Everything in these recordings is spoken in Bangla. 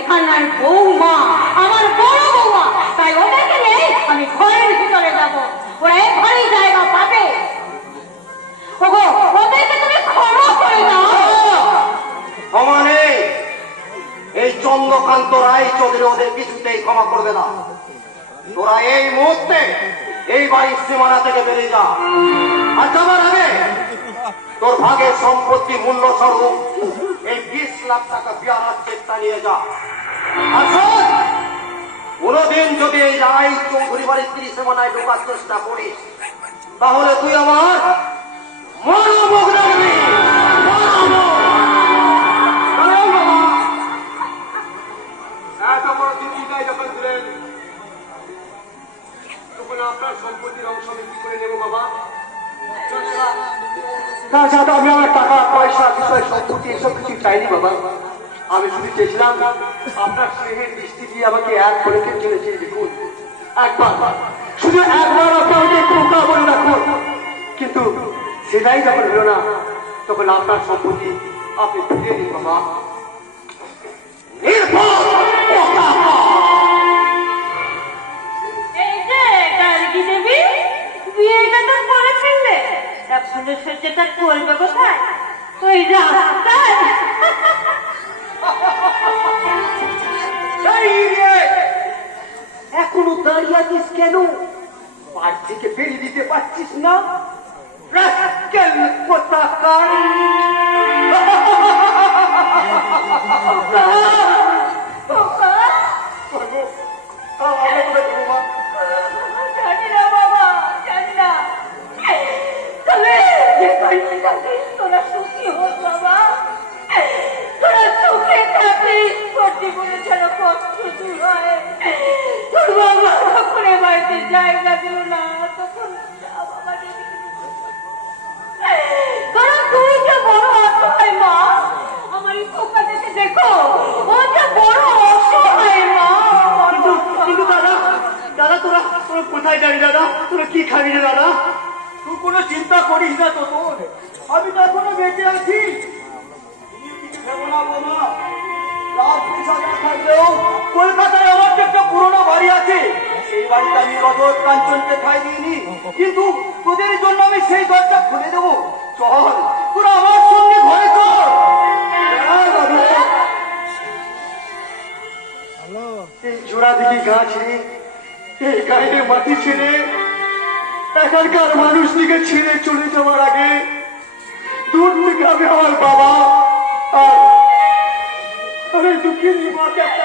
এখানকার বৌমা আমার বড় বৌমা, তাই ওদেরকে নেই আমি ঘরের ভিতরে যাব। ওরা এখানেই জায়গা পাবে। ওগো, ওদেরকে তুমি ক্ষমা করে দাও। ক্ষমা নেই। এই চন্দ্রকান্ত রায় চৌধুরী ওদের কিছুতেই ক্ষমা করবে না। তোরা এই মুহূর্তে এই বাড়ির সীমানা থেকে বেরিয়ে যা। আর যাবার আগে তোর ভাগের সম্পত্তি মূল্য স্বরূপ এই 20 লাখ টাকা বিয়ার চেকটা নিয়ে যা। আর শোন, কোনদিন যদি এই রায় চৌধুরী বাড়ির ত্রিসীমানায় ঢোকার চেষ্টা করিস তাহলে তুই আমার মনোমুখ রাখবি। এত বড় দিদিটাই যখন দিলেন তখন আপনার সম্পত্তির অংশ আমি কি করে নেবো বাবা? তাছাড়া আমি আমার টাকা পয়সা বিষয় সম্পত্তি এসব কিছু চাইনি বাবা। আমি শুধু চেয়েছিলাম আপনার স্নেহের দৃষ্টি দিয়ে আমাকে এক করে চলেছে। দেখুন, একবার শুধু একবার আপনাকে খোকা বলে রাখুন। কিন্তু সেটাই যখন হলো না তখন আপনার সম্পত্তি আপনি ফিরিয়ে দিন বাবা। এই যে গার্গী দেবী, বিয়েটা তো করে ফেললে, ফুলের সজ্জাটা করবে কোথায়? ওই রাস্তায়? এখনো দাঁড়িয়ে আছিস কেন? বাড়ি থেকে বেরিয়ে দিতে পারছিস না? রাস্কেল কোথাকার! জানি না বাবা, জানি না। তবে তোরা সুখী হোক বাবা, তোরা সুখে থাকিস, জীবনে যেন কষ্ট দূর হয়। তোর বাবা যখন এ বাড়িতে জায়গা দিল না তখন বাবা তোরা তুই যে বড় অসহায় মা, আমার এই খোকা দেখে দেখো, ও যে বড় অসহায় মা। কিন্তু দাদা, দাদা তোরা কোথায় যাবি দাদা? তোরা কি খাবি রে দাদা? তুই কোনো চিন্তা করিস না তো, তোর আমি তো এখনো বেঁচে আছি। কলকাতায় আমার তো একটা পুরোনো বাড়ি আছে, সেই বাড়িতে আমি রজত কাঞ্চনকে ঠাই দিইনি, কিন্তু তোদের জন্য আমি সেই দরজা খুলে দেবো। চল তোরা আমার সঙ্গে ঘরে চল। এই জোড়া দিকে গা ছেড়ে, এই গায়ে মাটি ছেড়ে, এখানকার মানুষটিকে ছেড়ে চলে যাওয়ার আগে দূর থেকে আমি আমার বাবা আর এই দুঃখের মাকে একটা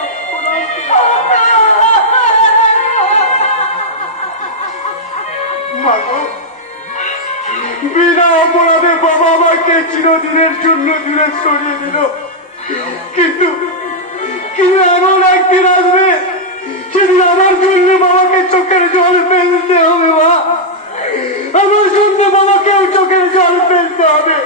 বিনা অপরাধে বাবা আমাকে চিরদিনের জন্য দূরে সরিয়ে দিল। কিন্তু এমন একদিন আসবে সেদিন আমার জন্য বাবাকে চোখের জল ফেলতে হবে। মা, আমার জন্য বাবাকেও চোখের জল ফেলতে হবে।